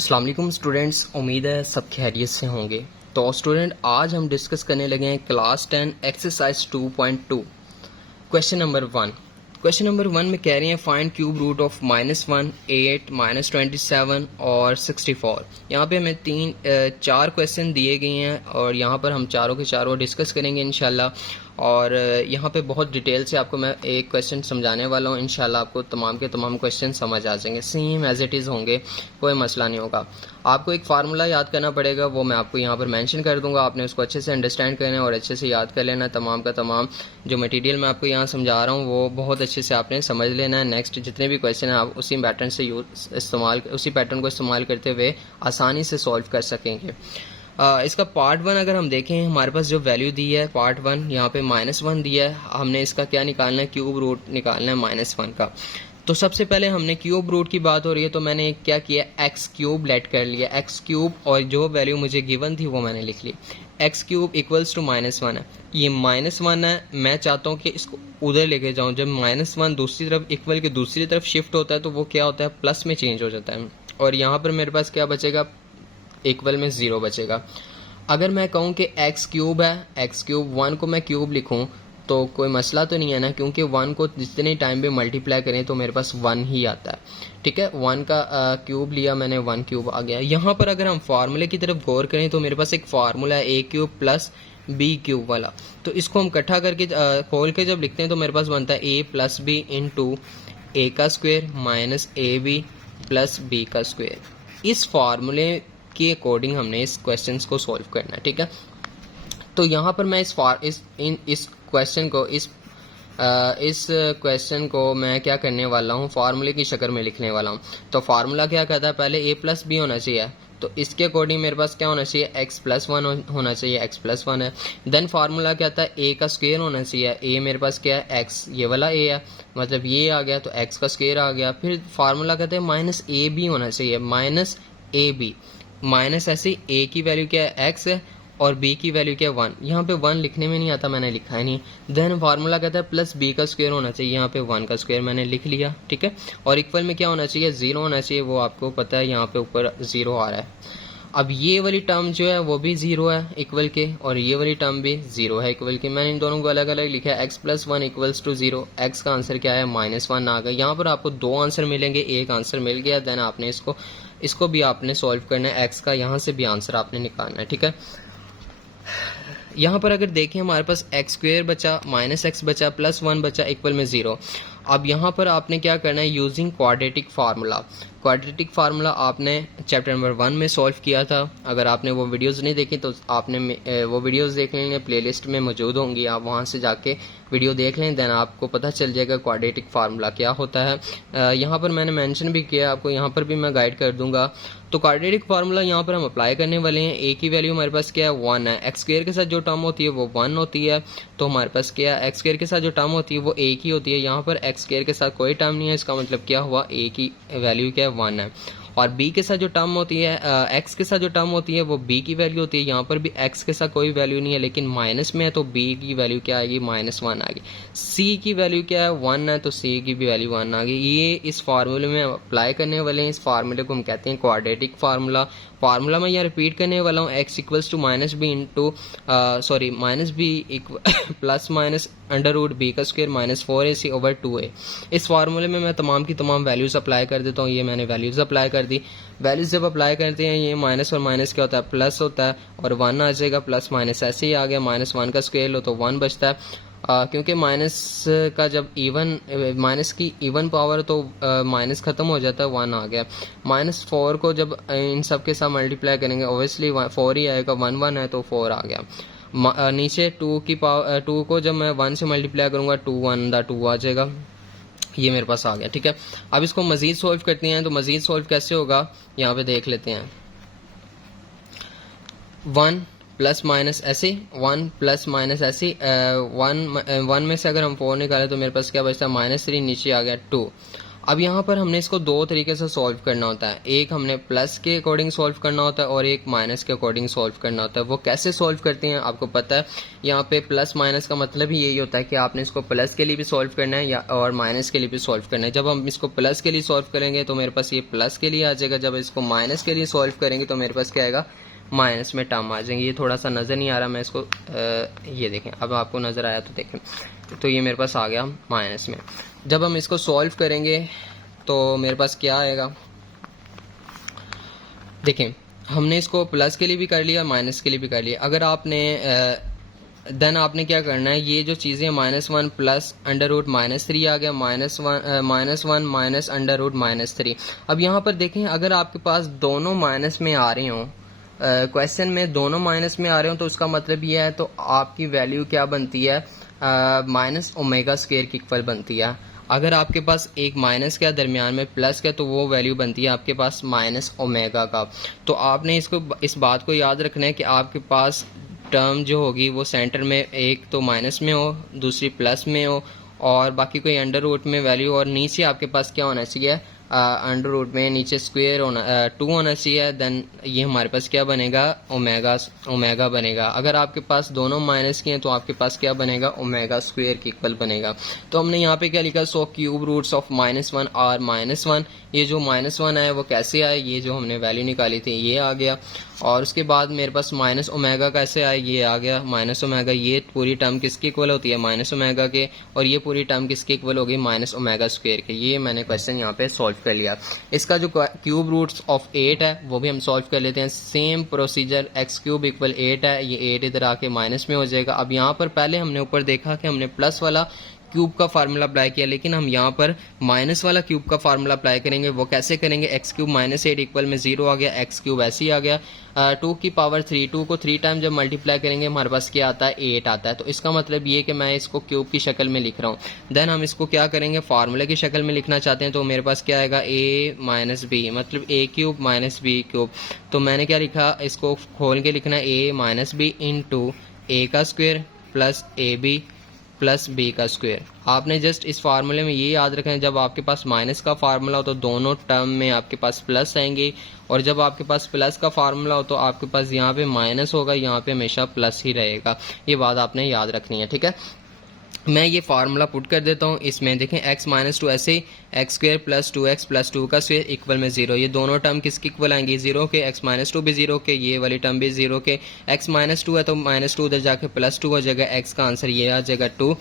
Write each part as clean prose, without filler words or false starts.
अस्सलाम वालेकुम स्टूडेंट्स, उम्मीद है सब खैरियत से होंगे। तो स्टूडेंट, आज हम डिस्कस करने लगे हैं class 10 exercise 2.2 question number 1। Question number 1 में कह रहे हैं फाइंड क्यूब रूट ऑफ -1, 8, -27 और 64। यहाँ पे हमें चार क्वेश्चन दिए गए हैं और यहाँ पर हम चारों के चारों डिस्कस करेंगे इंशाल्लाह। और यहाँ पे बहुत डिटेल से आपको मैं एक क्वेश्चन समझाने वाला हूँ। इंशाल्लाह आपको तमाम के तमाम क्वेश्चन समझ आ जाएंगे, सेम एज इट इज़ होंगे, कोई मसला नहीं होगा। आपको एक फार्मूला याद करना पड़ेगा, वो मैं आपको यहाँ पर मेंशन कर दूंगा। आपने उसको अच्छे से अंडरस्टैंड करना है और अच्छे से याद कर लेना। तमाम का तमाम जो मटेरियल मैं आपको यहाँ समझा रहा हूँ वो बहुत अच्छे से आपने समझ लेना है। नेक्स्ट जितने भी क्वेश्चन हैं आप उसी पैटर्न को इस्तेमाल करते हुए आसानी से सॉल्व कर सकेंगे। इसका पार्ट 1 अगर हम देखें, हमारे पास जो वैल्यू दी है पार्ट 1 यहाँ पे -1 दिया है। हमने इसका क्या निकालना है, क्यूब रूट निकालना है -1 का। तो सबसे पहले हमने क्यूब रूट की बात हो रही है तो मैंने क्या किया, एक्स क्यूब लेट कर लिया, एक्स क्यूब, और जो वैल्यू मुझे गिवन थी वो मैंने लिख ली। एक्स क्यूब इक्वल्स टू -1 है, ये -1 है। मैं चाहता हूँ कि इसको उधर लेके जाऊँ। जब -1 दूसरी तरफ इक्वल के दूसरी तरफ शिफ्ट होता है तो वो क्या होता है, प्लस में चेंज हो जाता है। और यहाँ पर मेरे पास क्या बचेगा, इक्वल में 0 बचेगा। अगर मैं कहूँ कि एक्स क्यूब है, एक्स क्यूब 1 को मैं क्यूब लिखूँ तो कोई मसला तो नहीं है ना, क्योंकि 1 को जितने टाइम पे मल्टीप्लाई करें तो मेरे पास 1 ही आता है। ठीक है, 1 का क्यूब लिया मैंने, 1 क्यूब आ गया। यहाँ पर अगर हम फार्मूले की तरफ गौर करें तो मेरे पास एक फार्मूला है ए क्यूब प्लस बी क्यूब वाला। तो इसको हम इकट्ठा करके खोल के जब लिखते हैं तो मेरे पास बनता है A plus B into A का square minus A B plus B का स्क्वायर। इस फार्मूले के अकॉर्डिंग हमने इस क्वेश्चन को सॉल्व करना है। ठीक है, तो यहाँ पर मैं इस क्वेश्चन को मैं क्या करने वाला हूँ, फार्मूले की शक्ल में लिखने वाला हूँ। तो फार्मूला क्या कहता है, पहले ए प्लस बी होना चाहिए, तो इसके अकॉर्डिंग मेरे पास क्या होना चाहिए, एक्स प्लस 1 होना चाहिए, एक्स प्लस 1 है। देन फार्मूला कहता है ए का स्क्वायर होना चाहिए, ए मेरे पास क्या है, एक्स, ये वाला ए है, मतलब ये आ गया तो एक्स का स्क्वायर आ गया। फिर फार्मूला कहता है माइनस ए बी होना चाहिए, माइनस ए बी, माइनस ऐसे ए की वैल्यू क्या है, एक्स है, और बी की वैल्यू क्या है 1। यहाँ पे 1 लिखने में नहीं आता, मैंने लिखा है नहीं। देन फार्मूला कहता है प्लस बी का स्क्वायर होना चाहिए, यहाँ पे 1 का स्क्वायर मैंने लिख लिया। ठीक है, और इक्वल में क्या होना चाहिए, 0 होना चाहिए, वो आपको पता है यहाँ पे ऊपर 0 आ रहा है। अब ये वाली टर्म जो है वो भी 0 है इक्वल के, और ये वाली टर्म भी 0 है इक्वल के। मैंने इन दोनों को अलग अलग लिखा है, X plus 1 equals to 0। X का आंसर क्या है, -1 आ गया। यहाँ पर आपको 2 आंसर मिलेंगे, एक आंसर मिल गया। देन आपने इसको भी आपने सॉल्व करना है, एक्स का यहाँ से भी आंसर आपने निकालना है। ठीक है, यहाँ पर अगर देखें हमारे पास एक्स स्क्वायर बचा, माइनस एक्स बचा, प्लस 1 बचा, इक्वल में 0। अब यहाँ पर आपने क्या करना है, using quadratic formula. Quadratic formula आपने चैप्टर नंबर 1 में सॉल्व किया था। अगर आपने वो वीडियोस नहीं देखी तो आपने वो वीडियोस देख लेंगे, प्लेलिस्ट में मौजूद होंगी, आप वहाँ से जाके वीडियो देख लें। देन आपको पता चल जाएगा क्वाड्रेटिक फार्मूला क्या होता है। यहाँ पर मैंने मेंशन भी किया, आपको यहाँ पर भी मैं गाइड कर दूंगा। तो क्वाड्रेटिक फार्मूला यहाँ पर हम अप्लाई करने वाले हैं। ए की वैल्यू हमारे पास क्या है, 1 है। एक्स स्क्वायर के साथ जो टर्म होती है वो 1 होती है, तो हमारे पास क्या है, एक्स स्क्वायर के साथ जो टर्म होती है वो ए की होती है। यहाँ पर एक्स स्क्वायर के साथ कोई टर्म नहीं है, इसका मतलब क्या हुआ, ए की वैल्यू क्या है, 1 है। और बी के साथ जो टर्म होती है, एक्स के साथ जो टर्म होती है वो बी की वैल्यू होती है। यहाँ पर भी एक्स के साथ कोई वैल्यू नहीं है लेकिन माइनस में है, तो बी की वैल्यू क्या आएगी, -1 आएगी। सी की वैल्यू क्या है, 1 है, तो सी की भी वैल्यू 1 आ गई। ये इस फार्मूले में अप्लाई करने वाले हैं। इस फार्मूले को हम कहते हैं क्वाड्रेटिक फार्मूला। फार्मूला मैं यहाँ रिपीट करने वाला हूँ, X equals to minus B into minus B plus minus under root B का square minus 4ac over 2a। इस फार्मूले में मैं तमाम की तमाम वैल्यूज अप्लाई कर देता हूँ। ये मैंने वैल्यूज अप्लाई कर दी। वैल्यूज जब अप्लाई करते हैं, ये माइनस और माइनस क्या होता है, प्लस होता है, और 1 आ जाएगा, प्लस माइनस ऐसे ही आ गया। -1 का स्क्वायर लो तो 1 बचता है। क्योंकि माइनस का जब माइनस की इवन पावर तो माइनस खत्म हो जाता है, 1 आ गया। -4 को जब इन सब के साथ मल्टीप्लाई करेंगे ऑब्वियसली 4 ही आएगा, 1 है तो 4 आ गया। नीचे 2 को जब मैं 1 से मल्टीप्लाई करूंगा 2 1 2 आ जाएगा, ये मेरे पास आ गया। ठीक है, अब इसको मजीद सॉल्व करते हैं। तो मजीद सॉल्व कैसे होगा, यहाँ पे देख लेते हैं। 1 प्लस माइनस ऐसे, 1 प्लस माइनस ऐसे, 1 में से अगर हम 4 निकालें तो मेरे पास क्या बचता है, -3, नीचे आ गया 2। अब यहाँ पर हमने इसको दो तरीके से सॉल्व करना होता है, एक हमने प्लस के अकॉर्डिंग सॉल्व करना होता है और एक माइनस के अकॉर्डिंग सॉल्व करना होता है। वो कैसे सॉल्व करते हैं आपको पता है, यहाँ पे प्लस माइनस का मतलब ही यही होता है कि आपने इसको प्लस के लिए भी सॉल्व करना है या और माइनस के लिए भी सॉल्व करना है। जब हम इसको प्लस के लिए सॉल्व करेंगे तो मेरे पास ये प्लस के लिए आ जाएगा, जब इसको माइनस के लिए सॉल्व करेंगे तो मेरे पास क्या आएगा, माइनस में टर्म आ जाएंगे। ये थोड़ा सा नज़र नहीं आ रहा, मैं इसको ये देखें, अब आपको नज़र आया तो देखें, तो ये मेरे पास आ गया माइनस में। जब हम इसको सॉल्व करेंगे तो मेरे पास क्या आएगा, देखें हमने इसको प्लस के लिए भी कर लिया माइनस के लिए भी कर लिया। अगर आपने देन आपने क्या करना है, ये जो चीज़ें -1 प्लस अंडर रूट -3 आ गया, -1 माइनस अंडर रूट -3। अब यहाँ पर देखें अगर आपके पास दोनों माइनस में आ रहे हों, क्वेश्चन में दोनों माइनस में आ रहे हो तो उसका मतलब ये है तो आपकी वैल्यू क्या बनती है, माइनस ओमेगा स्क्वायर की इक्वल बनती है। अगर आपके पास एक माइनस का दरमियान में प्लस का तो वो वैल्यू बनती है आपके पास माइनस ओमेगा का। तो आपने इस बात को याद रखना है कि आपके पास टर्म जो होगी वो सेंटर में एक तो माइनस में हो, दूसरी प्लस में हो और बाकी कोई अंडर रूट में वैल्यू, और नीचे आपके पास क्या होना चाहिए, अंडर रूट में नीचे स्क्वायर होना 2 होना चाहिए। देन ये हमारे पास क्या बनेगा, ओमेगा बनेगा। अगर आपके पास दोनों माइनस के हैं तो आपके पास क्या बनेगा, ओमेगा स्क्वायर की इक्वल बनेगा। तो हमने यहाँ पे क्या लिखा, so cube roots of -1 are -1। ये जो -1 है वो कैसे आए, ये जो हमने वैल्यू निकाली थी ये आ गया, और उसके बाद मेरे पास माइनस ओमेगा कैसे आए, ये आ गया माइनस ओमेगा। ये पूरी टर्म किसकी इक्वल होती है, माइनस ओमेगा के, और ये पूरी टर्म किसकी इक्वल होगी, माइनस ओमेगा स्क्वायर के। ये मैंने क्वेश्चन यहाँ पे सॉल्व कर लिया। इसका जो क्यूब रूट्स ऑफ 8 है वो भी हम सॉल्व कर लेते हैं। Same procedure, x cube equal 8 है, ये 8 इधर आके माइनस में हो जाएगा। अब यहाँ पर पहले हमने ऊपर देखा कि हमने प्लस वाला क्यूब का फार्मूला अप्लाई किया, लेकिन हम यहाँ पर माइनस वाला क्यूब का फार्मूला अप्लाई करेंगे। वो कैसे करेंगे, एक्स क्यूब -8 इक्वल में 0 आ गया, एक्स क्यूब ऐसे ही आ गया। 2 की पावर 3, 2 को 3 टाइम जब मल्टीप्लाई करेंगे हमारे पास क्या आता है, 8 आता है। तो इसका मतलब ये कि मैं इसको क्यूब की शक्ल में लिख रहा हूँ। देन हम इसको क्या करेंगे, फार्मूले की शक्ल में लिखना चाहते हैं, तो मेरे पास क्या आएगा, a माइनस बी, मतलब a cube minus B cube. तो मैंने क्या लिखा, इसको खोल के लिखना है a minus B into A का square plus A B plus B का स्क्वायर। आपने जस्ट इस फार्मूले में ये याद रखना है, जब आपके पास माइनस का फार्मूला हो तो दोनों टर्म में आपके पास प्लस आएंगे, और जब आपके पास प्लस का फार्मूला हो तो आपके पास यहाँ पे माइनस होगा, यहाँ पे हमेशा प्लस ही रहेगा। ये बात आपने याद रखनी है, ठीक है। मैं ये फार्मूला पुट कर देता हूँ इसमें, देखें x -2 ऐसे x square plus 2x plus 2 का स्क्वायर इक्वल में 0। ये दोनों टर्म किसकी इक्वल आएंगी, 0 के। x -2 भी 0 के, ये वाली टर्म भी 0 के। x -2 है तो -2 उधर जाके +2 हो जाएगा, x का आंसर ये आ जाएगा 2।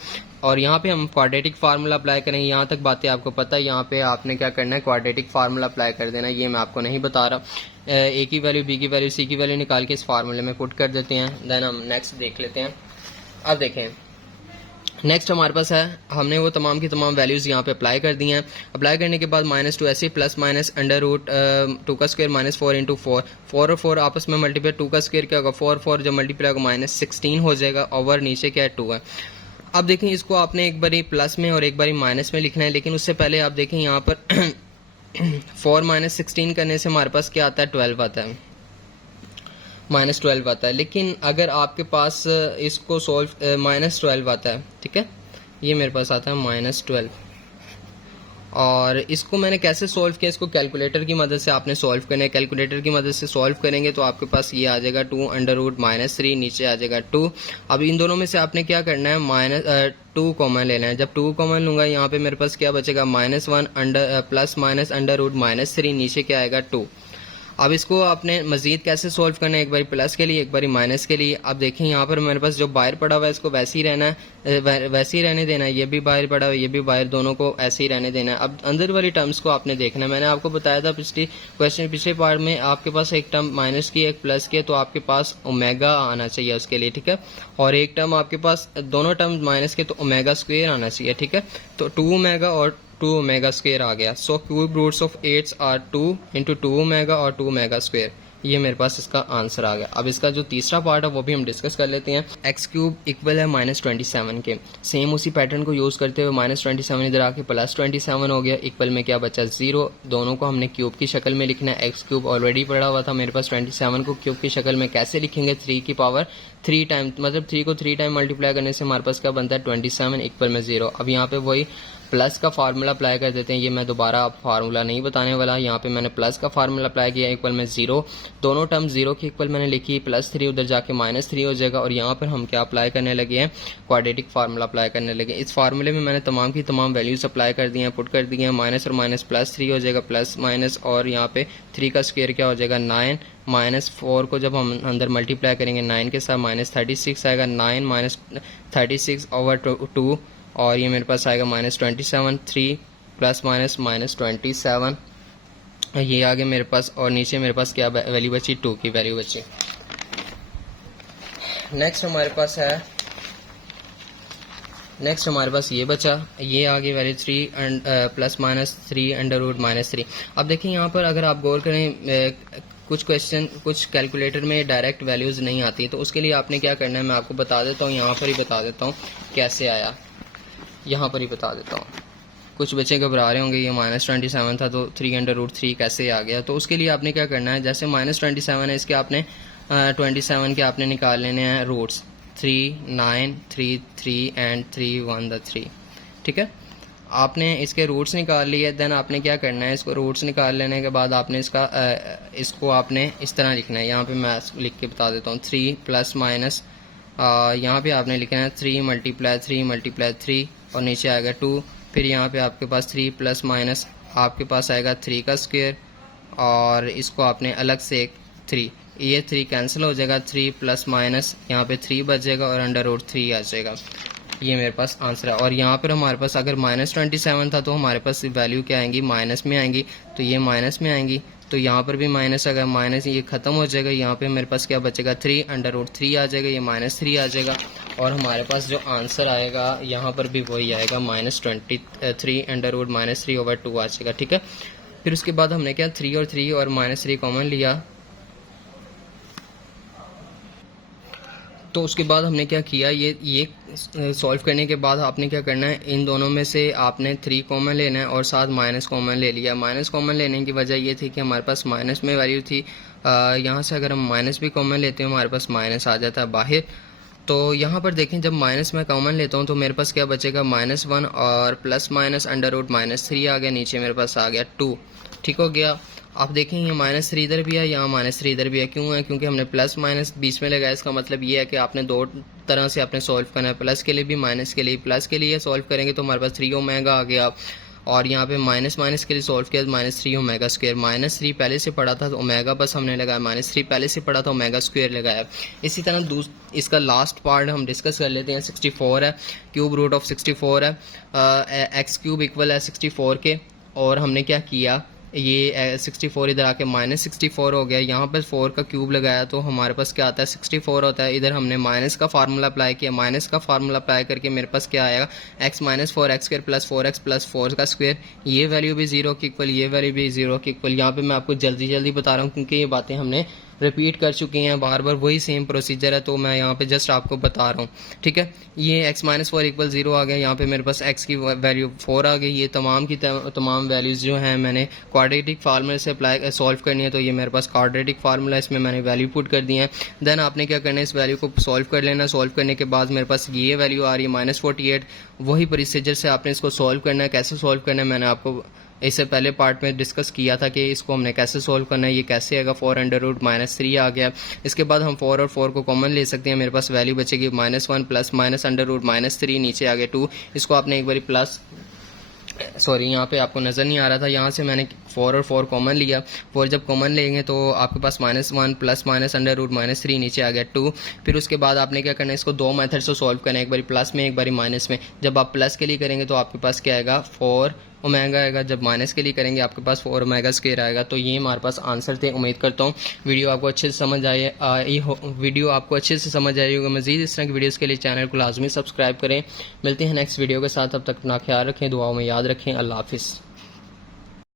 और यहाँ पे हम क्वाड्रेटिक फार्मूला अप्लाई करेंगे। यहाँ तक बातें आपको पता है, यहाँ पे आपने क्या करना है, क्वाड्रेटिक फार्मूला अप्लाई कर देना। ये मैं आपको नहीं बता रहा। ए की वैल्यू, बी की वैल्यू, सी की वैल्यू निकाल के इस फार्मूले में पुट कर देते हैं। देन हम नेक्स्ट देख लेते हैं। अब देखें नेक्स्ट हमारे पास है, हमने वो तमाम की तमाम वैल्यूज़ यहाँ पे अप्लाई कर दी हैं। अप्लाई करने के बाद -2 ऐसे प्लस माइनस अंडर रूट 2 का स्क्वायर -4 इंटू 4 और 4 आपस में मल्टीप्लाई, 2 का स्क्वायर क्या होगा 4 जब मल्टीप्लाई होगा -16 हो जाएगा, ओवर नीचे क्या है 2 है। अब देखें इसको आपने एक बारी प्लस में और एक बारी माइनस में लिखना है, लेकिन उससे पहले आप देखें यहाँ पर 4 - 16 करने से हमारे पास क्या आता है, 12 आता है, -12 आता है। लेकिन अगर आपके पास इसको सॉल्व -12 आता है, ठीक है, ये मेरे पास आता है -12, और इसको मैंने कैसे सॉल्व किया, इसको कैलकुलेटर की मदद से आपने सॉल्व करना है। कैलकुलेटर की मदद से सॉल्व करेंगे तो आपके पास ये आ जाएगा 2 अंडर रूट -3, नीचे आ जाएगा 2। अब इन दोनों में से आपने क्या करना है, -2 कॉमन लेना है। जब 2 कॉमन लूँगा यहाँ पे मेरे पास क्या बचेगा, -1 under plus minus under root -3, नीचे क्या आएगा 2। अब इसको आपने मजीद कैसे सॉल्व करना है, एक बारी प्लस के लिए एक बारी माइनस के लिए। अब देखें यहाँ पर मेरे पास जो बाहर पड़ा हुआ है इसको वैसे ही रहना है, वैसे ही रहने देना है। ये भी बाहर पड़ा हुआ है, ये भी बाहर, दोनों को ऐसे ही रहने देना है। अब अंदर वाली टर्म्स को आपने देखना है। मैंने आपको बताया था पिछले पार्ट में, आपके पास एक टर्म माइनस की एक प्लस की, तो आपके पास ओमेगा आना चाहिए उसके लिए, ठीक है। और एक टर्म आपके पास, दोनों टर्म माइनस के, तो ओमेगा स्क्वायर आना चाहिए, ठीक है। तो 2 ओमेगा और 2 ओमेगा स्क्वायर आ गया। So cube roots of 8 are 2 into 2 omega और 2 ओमेगा स्क्वायर, ये मेरे पास इसका आंसर आ गया। अब इसका जो तीसरा पार्ट है वो भी हम डिस्कस कर लेते हैं। एक्स क्यूब इक्वल है -27 के। सेम उसी पैटर्न को यूज़ करते हुए -27 इधर आके +27 हो गया, इक्वल में क्या बचा 0। दोनों को हमने क्यूब की शक्ल में लिखना है। एक्स क्यूब ऑलरेडी पड़ा हुआ था मेरे पास, 27 को क्यूब की शक्ल में कैसे लिखेंगे, 3 की पावर 3 टाइम, मतलब 3 को 3 टाइम मल्टीप्लाई करने से हमारे पास क्या बनता है 27 इक्वल में 0। अब यहाँ पे वही प्लस का फार्मूला अप्लाई कर देते हैं। ये मैं दोबारा अब फार्मूला नहीं बताने वाला, यहाँ पे मैंने प्लस का फार्मूला अप्लाई किया, इक्वल में 0, दोनों टर्म 0 की इक्वल मैंने लिखी, +3 उधर जाके -3 हो जाएगा। और यहाँ पर हम क्या अप्लाई करने लगे हैं, क्वाड्रेटिक फार्मूला अप्लाई करने लगे। इस फार्मूले में मैंने तमाम की तमाम वैल्यूज अप्लाई कर दी हैं, पुट कर दी हैं। माइनस और माइनस +3 हो जाएगा, प्लस माइनस, और यहाँ पे 3 का स्क्वायर क्या हो जाएगा 9, -4 को जब हम अंदर मल्टीप्लाई करेंगे 9 के साथ -36 आएगा, 9 - 36/2, और ये मेरे पास आएगा -27, 3 + -27, ये आगे मेरे पास, और नीचे मेरे पास क्या वैल्यू बची, 2 की वैल्यू बची। नेक्स्ट हमारे पास ये बचा, ये आगे वैल्यू 3 +-3 √-3। अब देखिए यहाँ पर अगर आप गौर करें, कुछ कैलकुलेटर में डायरेक्ट वैल्यूज़ नहीं आती, तो उसके लिए आपने क्या करना है मैं आपको बता देता हूँ, यहाँ पर ही बता देता हूँ कैसे आया, यहाँ पर ही बता देता हूँ। कुछ बच्चे घबरा रहे होंगे, ये -27 था तो 3 √3 कैसे आ गया। तो उसके लिए आपने क्या करना है, जैसे -27 है, इसके आपने 27 के आपने निकाल लेने हैं रूट्स, 3, 9, 3, 3 एंड 3, 1 3, ठीक है। आपने इसके रूट्स निकाल लिए, देन आपने क्या करना है, इसको रूट्स निकाल लेने के बाद आपने इसको आपने इस तरह लिखना है। यहाँ पे मैं लिख के बता देता हूँ, 3 +- यहाँ पे आपने लिखना है 3 × 3 और नीचे आएगा 2, फिर यहाँ पे आपके पास 3 ± आपके पास आएगा 3 का स्क्वायर, और इसको आपने अलग से एक 3, ये 3 कैंसिल हो जाएगा, 3 ± यहाँ पे 3 बचेगा और √3 आ जाएगा। ये मेरे पास आंसर है। और यहाँ पर हमारे पास अगर -27 था तो हमारे पास वैल्यू क्या आएंगी, माइनस में आएंगी, तो ये माइनस में आएंगी, तो यहाँ पर भी माइनस, अगर माइनस ये ख़त्म हो जाएगा, यहाँ पे मेरे पास क्या बचेगा 3 √3 आ जाएगा, ये -3 आ जाएगा, और हमारे पास जो आंसर आएगा यहाँ पर भी वही आएगा, -23 √-3/2 आ जाएगा, ठीक है। फिर उसके बाद हमने क्या 3 और -3 कॉमन लिया, तो उसके बाद हमने क्या किया, ये सॉल्व करने के बाद आपने क्या करना है, इन दोनों में से आपने 3 कॉमन लेना है और साथ माइनस कॉमन ले लिया। माइनस कॉमन लेने की वजह ये थी कि हमारे पास माइनस में वैल्यू थी, यहाँ से अगर हम माइनस भी कॉमन लेते हैं हमारे पास माइनस आ जाता है बाहर। तो यहाँ पर देखें, जब माइनस में कॉमन लेता हूँ तो मेरे पास क्या बचेगा, -1 और +- आ गया, नीचे मेरे पास आ गया 2, ठीक हो गया। आप देखें ये -3 इधर भी है, यहाँ -3 इधर भी है, क्यों है, क्योंकि हमने प्लस माइनस बीच में लगाया। इसका मतलब ये है कि आपने 2 तरह से आपने सॉल्व करना है, प्लस के लिए भी माइनस के लिए। प्लस के लिए सॉल्व करेंगे तो हमारे पास 3 ओमेगा आ गया, और यहाँ पे माइनस के लिए सॉल्व किया, -3 ओमेगा स्क्वायर। -3 पहले से पढ़ा था तो ओमेगा बस हमने लगाया, -3 पहले से पढ़ा था ओमेगा स्क्वायर लगाया। इसी तरह इसका लास्ट पार्ट हम डिस्कस कर लेते हैं। 64 है, क्यूब रूट ऑफ 64 है, x³ इक्वल है 64 के, और हमने क्या किया, ये 64 इधर आके -64 हो गया, यहाँ पर 4 का क्यूब लगाया तो हमारे पास क्या आता है 64 होता है। इधर हमने माइनस का फार्मूला अप्लाई किया, माइनस का फार्मूला अप्लाई करके मेरे पास क्या आएगा, x - 4x² + 4x + 4 का स्क्वायर, ये वैल्यू भी 0 की इक्वल, ये वैल्यू भी 0 की इक्वल। यहाँ पे मैं आपको जल्दी बता रहा हूँ क्योंकि ये बातें हमने रिपीट कर चुकी हैं, बार बार वही सेम प्रोसीजर है, तो मैं यहाँ पे जस्ट आपको बता रहा हूँ, ठीक है। ये x - 4 = 0 आ गया, यहाँ पे मेरे पास x की वैल्यू 4 आ गई। ये तमाम की तमाम वैल्यूज़ जो हैं मैंने क्वाड्रेटिक फार्मूले से अप्लाई सॉल्व करनी है, तो ये मेरे पास क्वाड्रेटिक फार्मूला, इसमें मैंने वैल्यू पुट कर दी है। देन आपने क्या करना है, इस वैल्यू को सॉल्व कर लेना। सॉल्व करने के बाद मेरे पास ये वैल्यू आ रही है -48, वही प्रोसीजर से आपने इसको सॉल्व करना है। कैसे सॉल्व करना है मैंने आपको इससे पहले पार्ट में डिस्कस किया था कि इसको हमने कैसे सॉल्व करना है। ये कैसे आएगा, 4√-3 आ गया। इसके बाद हम 4 और 4 को कॉमन ले सकते हैं, मेरे पास वैल्यू बचेगी -1 + -√-3, नीचे आ गया 2। इसको आपने एक बारी प्लस, सॉरी यहाँ पे आपको नज़र नहीं आ रहा था, यहाँ से मैंने 4 और 4 कॉमन लिया। 4 जब कॉमन लेंगे तो आपके पास -1 + -√-3, नीचे आ गया 2। फिर उसके बाद आपने क्या करना है, इसको 2 मेथड से सॉल्व करना है, एक बारी प्लस में एक बारी माइनस में। जब आप प्लस के लिए करेंगे तो आपके पास क्या आएगा, 4 ओमेगा आएगा, जब माइनस के लिए करेंगे आपके पास 4 ओमेगा स्क्वायर आएगा। तो ये हमारे पास आंसर थे। उम्मीद करता हूँ वीडियो आपको अच्छे से समझ आई होगा। मज़ीद इस तरह की वीडियोज़ के लिए चैनल को लाजमी सब्सक्राइब करें। मिलते हैं नेक्स्ट वीडियो के साथ, तब तक अपना ख्याल रखें, दुआओं में याद रखें। अल्लाह हाफिज़।